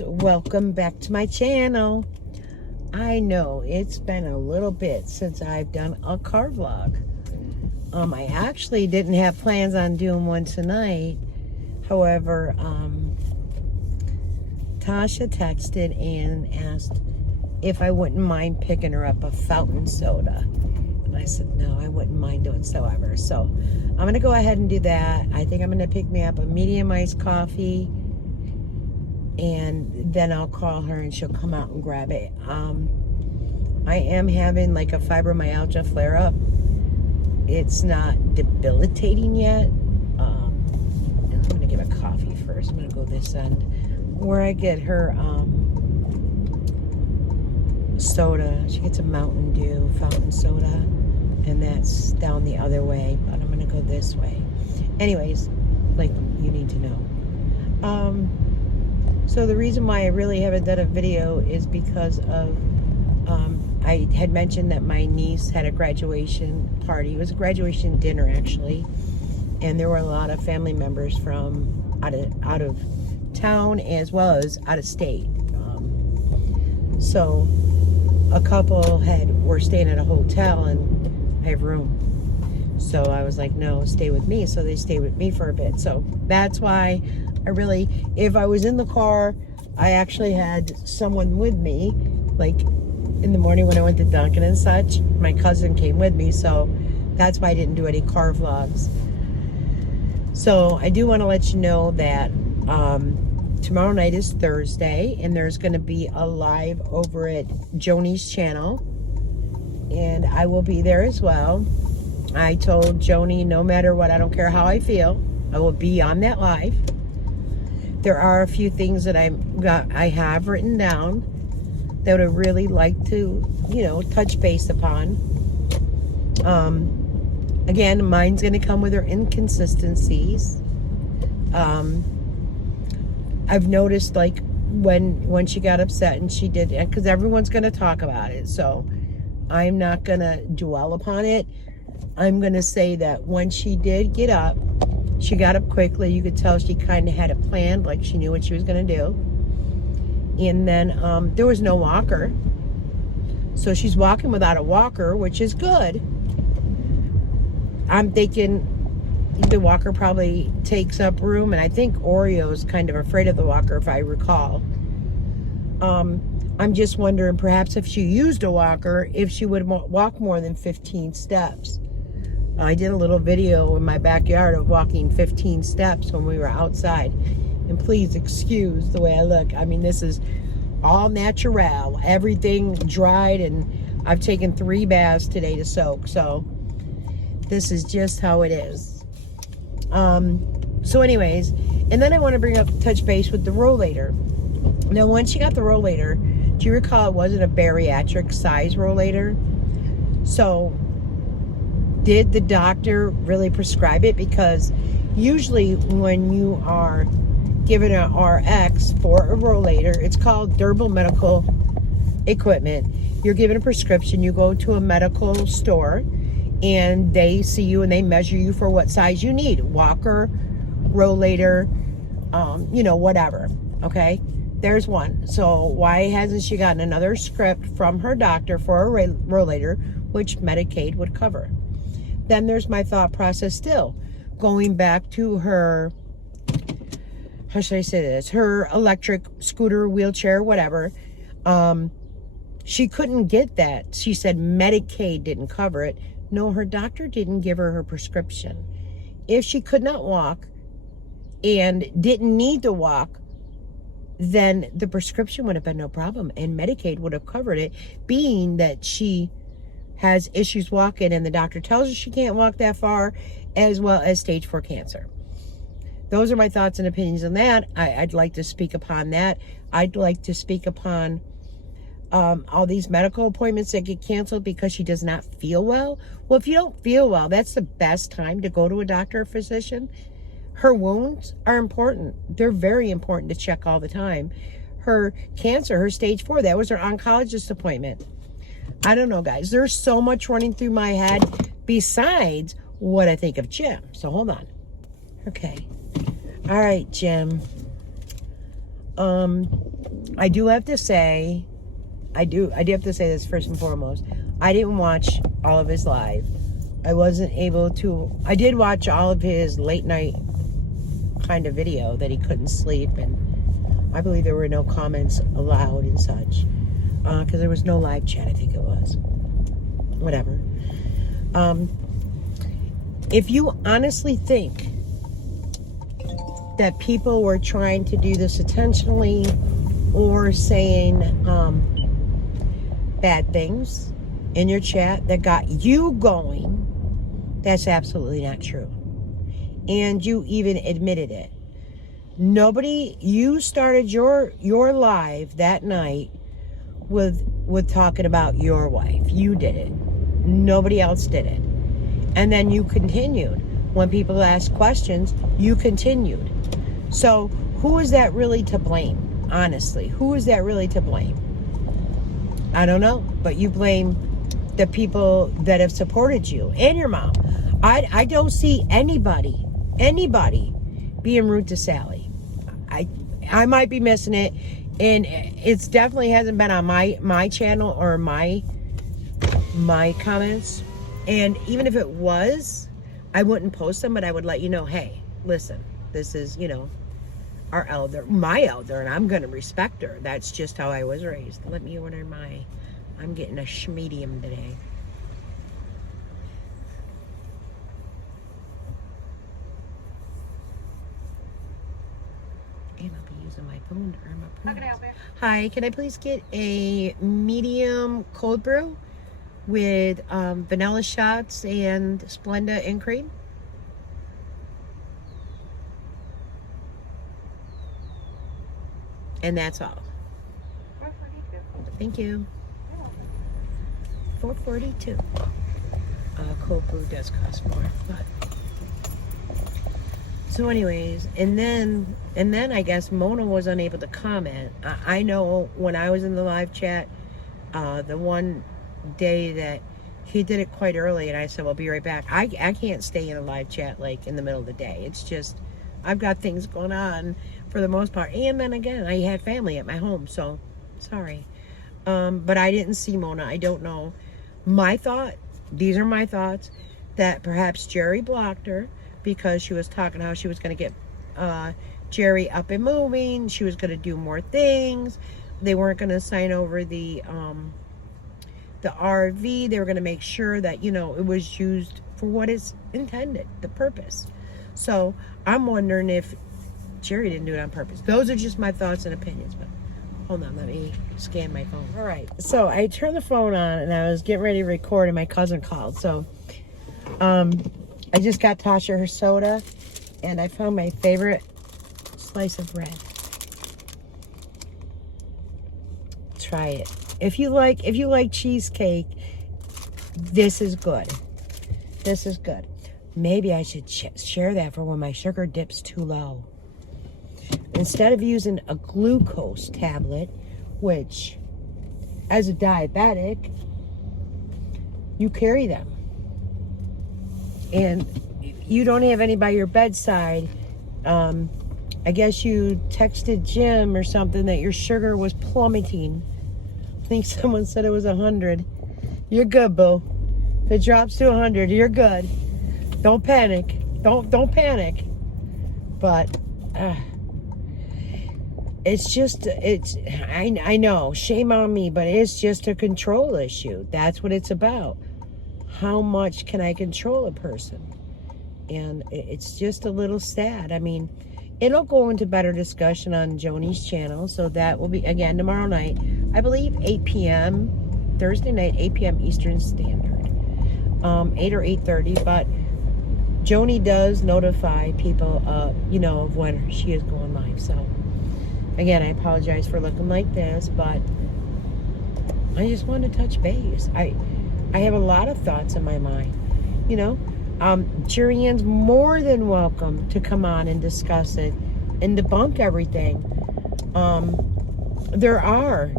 guys, welcome back to my channel. I know it's been a little bit since I've done a car vlog. I actually didn't have plans on doing one tonight. However, Tasha texted and asked if I wouldn't mind picking her up a fountain soda. And I said, no, I wouldn't mind whatsoever. So I'm going to go ahead and do that. I think I'm going to pick me up a medium iced coffee. And then I'll call her and she'll come out and grab it. I am having like a fibromyalgia flare-up. It's not debilitating yet. And I'm going to give a coffee first. I'm going to go this end where I get her soda. She gets a Mountain Dew fountain soda. And that's down the other way. But I'm going to go this way. Anyways, like you need to know. So the reason why I really haven't done a video is because of, I had mentioned that my niece had a graduation party. It was a graduation dinner, actually. And there were a lot of family members from out of town as well as out of state. So a couple were staying at a hotel and I have room. So I was like, no, stay with me. So they stayed with me for a bit. So that's why if I was in the car, I actually had someone with me, like in the morning when I went to Dunkin' and such. My cousin came with me, so that's why I didn't do any car vlogs. So I do want to let you know that tomorrow night is Thursday, and there's going to be a live over at Joni's channel, and I will be there as well. I told Joni, no matter what, I don't care how I feel, I will be on that live. There are a few things that I have written down that I would really like to, touch base upon. Again, mine's going to come with her inconsistencies. I've noticed, like, when she got upset and she did, because everyone's going to talk about it, so I'm not going to dwell upon it. I'm going to say that when she did get up, she got up quickly. You could tell she kind of had it planned, like she knew what she was going to do. And then there was no walker. So she's walking without a walker, which is good. I'm thinking the walker probably takes up room, and I think Oreo's kind of afraid of the walker, if I recall. I'm just wondering, perhaps if she used a walker, if she would walk more than 15 steps. I did a little video in my backyard of walking 15 steps when we were outside. And please excuse the way I look. I mean, this is all natural. Everything dried, and I've taken 3 baths today to soak. So this is just how it is. So anyways, and then I want to touch base with the rollator. Now, when she got the rollator, do you recall it wasn't a bariatric size rollator? So did the doctor really prescribe it? Because usually when you are given an RX for a rollator, it's called durable medical equipment. You're given a prescription, you go to a medical store, and they see you and they measure you for what size you need. Walker, rollator, whatever. Okay? There's one. So why hasn't she gotten another script from her doctor for a rollator, which Medicaid would cover? Then there's my thought process still. Going back to her, how should I say this? Her electric scooter, wheelchair, whatever. She couldn't get that. She said Medicaid didn't cover it. No, her doctor didn't give her prescription. If she could not walk and didn't need to walk, then the prescription would have been no problem. And Medicaid would have covered it, being that she has issues walking and the doctor tells her she can't walk that far, as well as stage 4 cancer. Those are my thoughts and opinions on that. I'd like to speak upon that. I'd like to speak upon all these medical appointments that get canceled because she does not feel well. Well, if you don't feel well, that's the best time to go to a doctor or physician. Her wounds are important. They're very important to check all the time. Her cancer, her stage 4, that was her oncologist appointment. I don't know, guys. There's so much running through my head besides what I think of Jim. So hold on. Okay. All right, Jim. I do have to say, I do have to say this first and foremost. I didn't watch all of his live. I wasn't able to. I did watch all of his late night kind of video that he couldn't sleep, and I believe there were no comments allowed and such, because there was no live chat, I think it was. Whatever. If you honestly think that people were trying to do this intentionally or saying bad things in your chat that got you going, that's absolutely not true. And you even admitted it. You started your live that night with talking about your wife. You did it. Nobody else did it. And then you continued. When people asked questions, you continued. So who is that really to blame? Honestly, who is that really to blame? I don't know, but you blame the people that have supported you and your mom. I don't see anybody being rude to Sally. I might be missing it, and it's definitely hasn't been on my channel or my comments. And even if it was, I wouldn't post them, but I would let you know, hey, listen, this is, our elder, my elder, and I'm going to respect her. That's just how I was raised. Let me order I'm getting a schmedium today. And I'll be using my phone to earn my points. How can I help you? Hi, can I please get a medium cold brew with vanilla shots and Splenda and cream? And that's all. $4.42. Thank you. $4.42. Cold brew does cost more, but so anyways, and then I guess Mona was unable to comment. I know when I was in the live chat, the one day that he did it quite early, and I said, well, be right back. I can't stay in a live chat like in the middle of the day. It's just, I've got things going on for the most part. And then again, I had family at my home, so sorry. But I didn't see Mona. I don't know. These are my thoughts, that perhaps Jerry blocked her because she was talking how she was going to get Jerry up and moving. She was going to do more things. They weren't going to sign over the RV. They were going to make sure that, it was used for what it's intended, the purpose. So I'm wondering if Jerry didn't do it on purpose. Those are just my thoughts and opinions, but hold on, let me scan my phone. All right, so I turned the phone on and I was getting ready to record and my cousin called. So I just got Tasha her soda and I found my favorite slice of bread. Try it. If you like cheesecake, this is good. This is good. Maybe I should share that for when my sugar dips too low. Instead of using a glucose tablet, which as a diabetic, you carry them. And you don't have any by your bedside. I guess you texted Jim or something that your sugar was plummeting. I think someone said it was 100. You're good, boo. If it drops to 100, you're good. Don't panic. Don't panic. But I know, shame on me, but it's just a control issue. That's what it's about. How much can I control a person? And it's just a little sad. I mean, it'll go into better discussion on Joni's channel. So that will be, again, tomorrow night. I believe 8 p.m. Thursday night, 8 p.m. Eastern Standard. 8 or 8:30. But Joni does notify people, of when she is going live. So, again, I apologize for looking like this, but I just wanted to touch base. I have a lot of thoughts in my mind, Jerry Ann's more than welcome to come on and discuss it and debunk everything. There are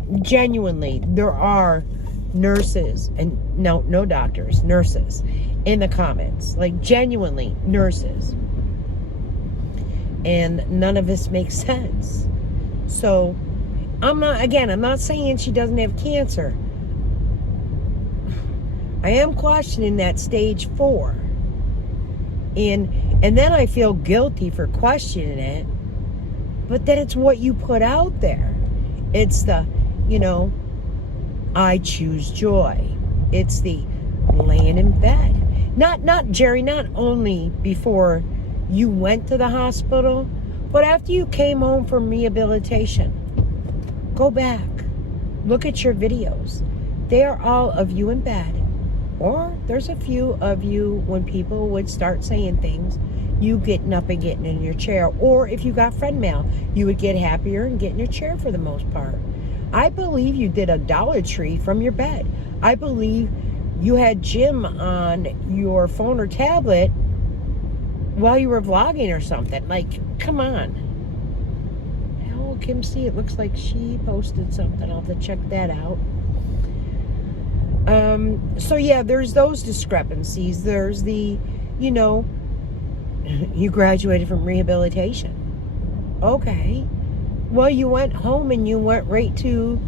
nurses, and no doctors, nurses in the comments, like genuinely nurses. And none of this makes sense. So I'm not saying she doesn't have cancer. I am questioning that stage 4. And then I feel guilty for questioning it. But then it's what you put out there. It's the, I choose joy. It's the laying in bed. Not Jerry, not only before you went to the hospital, but after you came home from rehabilitation. Go back. Look at your videos. They are all of you in bed. Or there's a few of you when people would start saying things, you getting up and getting in your chair. Or if you got friend mail, you would get happier and get in your chair for the most part. I believe you did a Dollar Tree from your bed. I believe you had Jim on your phone or tablet while you were vlogging or something. Like, come on. Oh, Kim C, it looks like she posted something. I'll have to check that out. So yeah, there's those discrepancies. There's the, you graduated from rehabilitation. Okay. Well, you went home and you went right to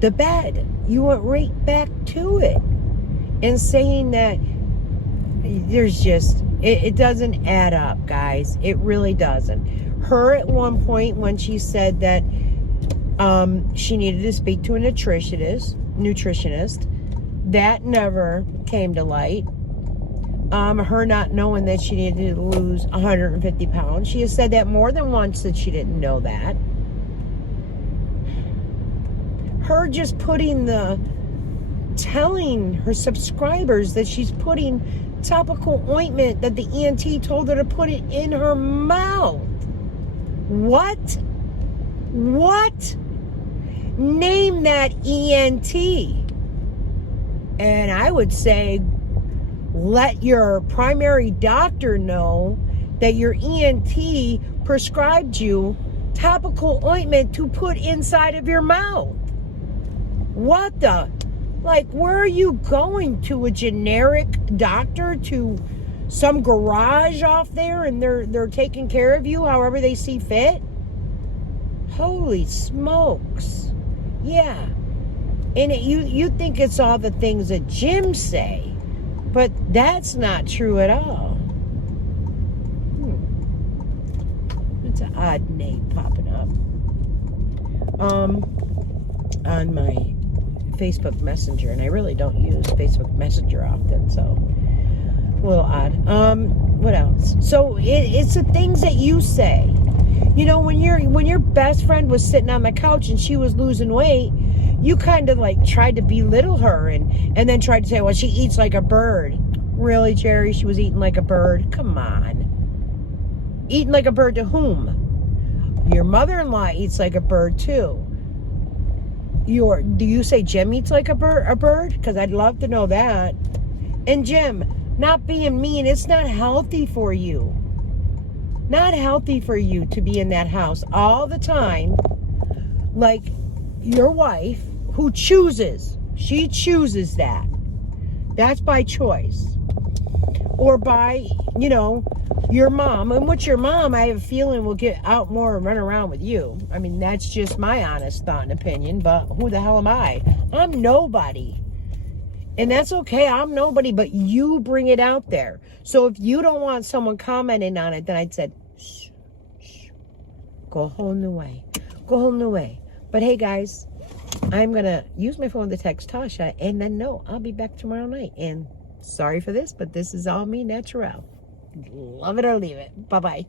the bed. You went right back to it. And saying that there's just, it doesn't add up, guys. It really doesn't. Her at one point when she said that she needed to speak to a nutritionist, that never came to light. Her not knowing that she needed to lose 150 pounds. She has said that more than once that she didn't know that. Her just telling her subscribers that she's putting topical ointment that the ENT told her to put it in her mouth. What? Name that ENT. And I would say, let your primary doctor know that your ENT prescribed you topical ointment to put inside of your mouth. What the? Like, where are you going? To a generic doctor? To some garage off there and they're taking care of you however they see fit? Holy smokes. Yeah. And you think it's all the things that Jim say, but that's not true at all. It's an odd name popping up on my Facebook Messenger, and I really don't use Facebook Messenger often, so a little odd. What else? So it's the things that you say. When your best friend was sitting on the couch and she was losing weight, you kind of like tried to belittle her and then tried to say, well, she eats like a bird. Really, Jerry? She was eating like a bird? Come on. Eating like a bird to whom? Your mother-in-law eats like a bird too. Do you say Jim eats like a bird? Because I'd love to know that. And Jim, not being mean, it's not healthy for you. Not healthy for you to be in that house all the time. Like your wife, who chooses. She chooses that. That's by choice. Or by, your mom. And with your mom, I have a feeling will get out more and run around with you. I mean, that's just my honest thought and opinion. But who the hell am I? I'm nobody. And that's okay. I'm nobody, but you bring it out there. So if you don't want someone commenting on it, then I'd say, shh, go a whole new way. Go a whole new way. But hey, guys, I'm going to use my phone to text Tasha. And then, no, I'll be back tomorrow night. And sorry for this, but this is all me natural. Love it or leave it. Bye-bye.